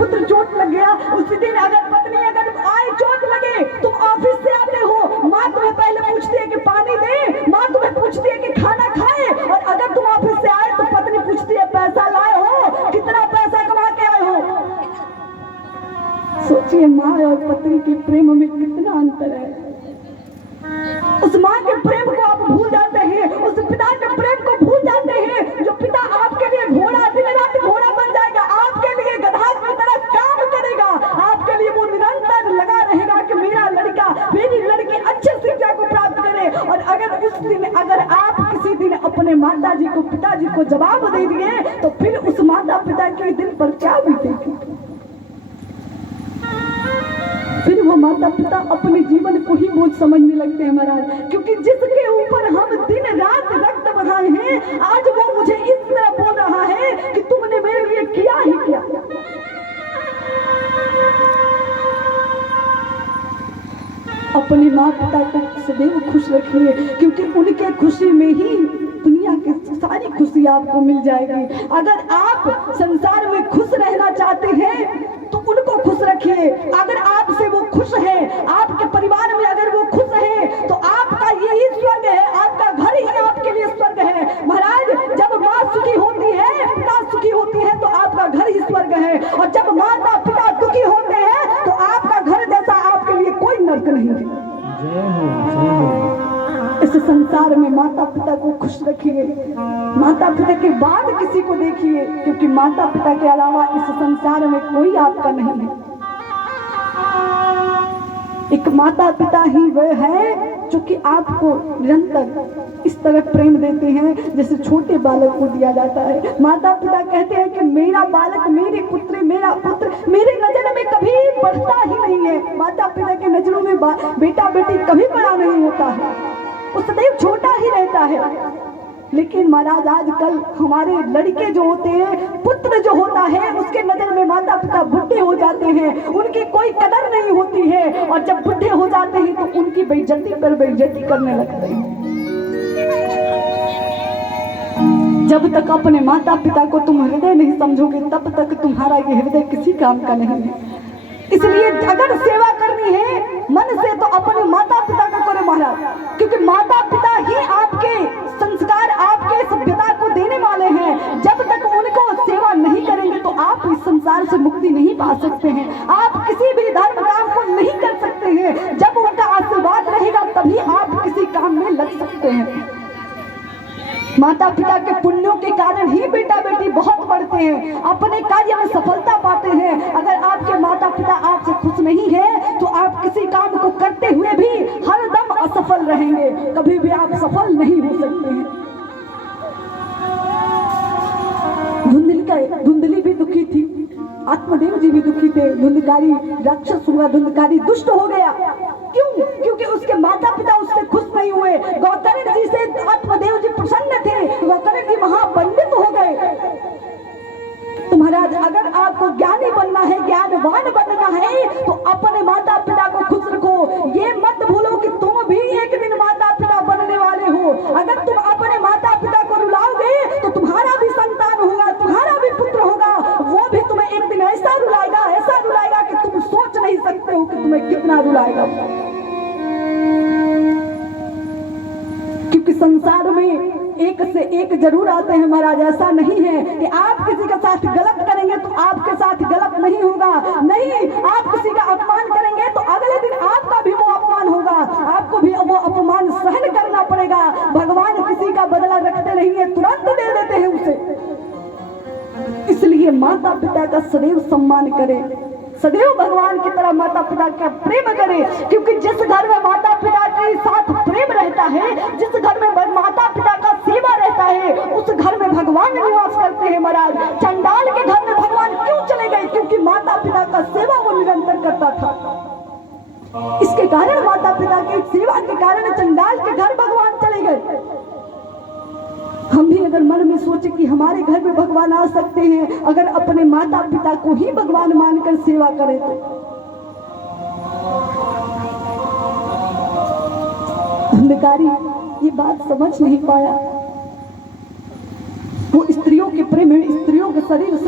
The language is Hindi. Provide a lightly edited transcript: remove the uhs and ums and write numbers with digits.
पुत्र चोट लग गया, उसी दिन अगर पत्नी अगर आए चोट लगे, तुम ऑफिस से आते हो, माँ तुम्हें पहले पूछती है कि पानी दे, माँ तुम्हें पूछती है कि खाना खाए, और अगर तुम ऑफिस से आए तो पत्नी पूछती है पैसा लाए हो, कितना पैसा कमा के आए हो। सोचिए माँ और पत्नी के प्रेम में कितना अंतर है। उस माँ के प्रेम को आप भूल जाते हैं, उस पिता के प्रेम को भूल जाते हैं, जो पिता आपके लिए घोड़ा दिन रात घोड़ा बन जाएगा, आपके लिए गधा की तरह काम करेगा, आपके लिए वो निरंतर लगा रहेगा कि मेरा लड़का मेरी लड़की अच्छे शिक्षा को प्राप्त करे। और अगर उस दिन अगर आप किसी दिन अपने माता जी को पिताजी को जवाब दे दिए तो फिर उस माता पिता के दिल पर क्या बीतेगी। फिर वो माता पिता अपने जीवन को ही बोझ समझने लगते हैं महाराज, क्योंकि जिसके ऊपर हम दिन रात रक्त बहाए हैं, आज वो मुझे इस तरह बोल रहा है कि तुमने मेरे लिए किया ही क्या। अपने माँ पिता को सदैव खुश रखिए, क्योंकि उनके खुशी में ही दुनिया की सारी खुशी आपको मिल जाएगी। अगर आप संसार में खुश रहना चाहते हैं तो उनको खुश रखिए। अगर आपसे वो खुश है, आपके परिवार में अगर वो खुश है तो आपका यही स्वर्ग है, आपका घर ही आपके लिए स्वर्ग है। महाराज जब माँ सुखी होती है, पिता सुखी होती है तो आपका घर ही स्वर्ग है, और जब माता पिता दुखी होते हैं तो आपका घर जैसा आपके लिए कोई नर्क नहीं है। इस संसार में माता पिता को खुश रखिए, माता पिता के बाद किसी को देखिए, क्योंकि माता पिता के अलावा इस संसार में कोई आपका नहीं है। एक माता पिता ही वह है जो कि आपको निरंतर इस तरह प्रेम देते हैं जैसे छोटे बालक को दिया जाता है। माता पिता कहते हैं कि मेरा बालक, मेरी पुत्री, मेरा पुत्र मेरी नजर में कभी बढ़ता ही नहीं है। माता पिता के नजरों में बेटा बेटी कभी बड़ा नहीं होता है, वो सदैव छोटा ही रहता है। लेकिन महाराज आजकल हमारे लड़के जो होते हैं, पुत्र जो होता है, उसके नजर में माता पिता बुढ़े हो जाते हैं, उनकी कोई कदर नहीं होती है, और जब बुढ़े हो जाते हैं तो उनकी बेइज्जती पर बेइज्जती करने लगते हैं। जब तक अपने माता पिता को तुम हृदय नहीं समझोगे तब तक तुम्हारा ये हृदय किसी काम का नहीं है। इसलिए अगर सेवा करनी है मन से तो अपने माता पिता का करो महाराज, क्योंकि माता पिता ही आपके संस्कार, आपके सभ्यता को देने वाले हैं। जब तक उनको सेवा नहीं करेंगे तो आप इस संसार से मुक्ति नहीं पा सकते हैं, आप किसी भी धर्म काम को नहीं कर सकते हैं। जब उनका आशीर्वाद रहेगा तभी आप किसी काम में लग सकते हैं। माता पिता के पुण्यों के कारण ही बेटा बेटी बहुत बढ़ते हैं, अपने कार्य में सफलता पाते हैं। अगर आपके माता पिता आपसे खुश नहीं है तो आप किसी काम को करते हुए भी हरदम असफल रहेंगे, कभी भी आप सफल नहीं हो सकते हैं। धुंधली भी दुखी थी, आत्मदेव जी भी दुखी थे। धुंधकारी राक्षस हुआ, धुंधकारी दुष्ट हो गया। क्यों? क्योंकि उसके माता पिता उससे खुश नहीं हुए। गौतरण जी से आत्मदेव जी प्रसन्न थे, गौतरण जी महापंडित हो गए। तो महाराज अगर आपको ज्ञानी बनना है, ज्ञानवान बनना है तो अपने माता पिता को खुश रखो। ये मत भूलो कि तुम भी एक दिन माता पिता बनने वाले हो। अगर तुम अपने माता पिता को रुलाओगे तो तुम्हारा भी संतान होगा, तुम्हारा भी पुत्र होगा, वो भी तुम्हें एक दिन ऐसा रुलाएगा कि तुम सोच नहीं सकते हो कि तुम्हें कितना रुलाएगा। क्योंकि संसार में एक से एक जरूर आते हैं महाराज। ऐसा नहीं है कि आप किसी के साथ गलत करेंगे तो आपके साथ गलत नहीं होगा, नहीं, आप किसी का अपमान करेंगे तो अगले दिन आपका भी वो अपमान होगा, आपको भी वो अपमान सहन करना पड़ेगा। भगवान किसी का बदला रखते नहीं है, तुरंत दे देते हैं उसे। इसलिए माता पिता का सदैव सम्मान करें, सदैव भगवान की तरह माता पिता का प्रेम करें। क्योंकि जिस घर में माता पिता के साथ प्रेम रहता है, जिस घर में माता पिता का सेवा रहता है, उस घर में भगवान निवास करते हैं महाराज। चंडाल के घर में भगवान क्यों चले गए? क्योंकि माता पिता का सेवा वो निरंतर करता था। इसके कारण माता पिता की सेवा के कारण चंडाल के घर भगवान चले गए। हम भी अगर मन में सोचे कि हमारे घर में भगवान आ सकते हैं, अगर अपने माता पिता को ही भगवान मानकर सेवा करें तो। धुंधकारी ये बात समझ नहीं पाया, वो स्त्रियों के प्रेम में स्त्रियों के शरीर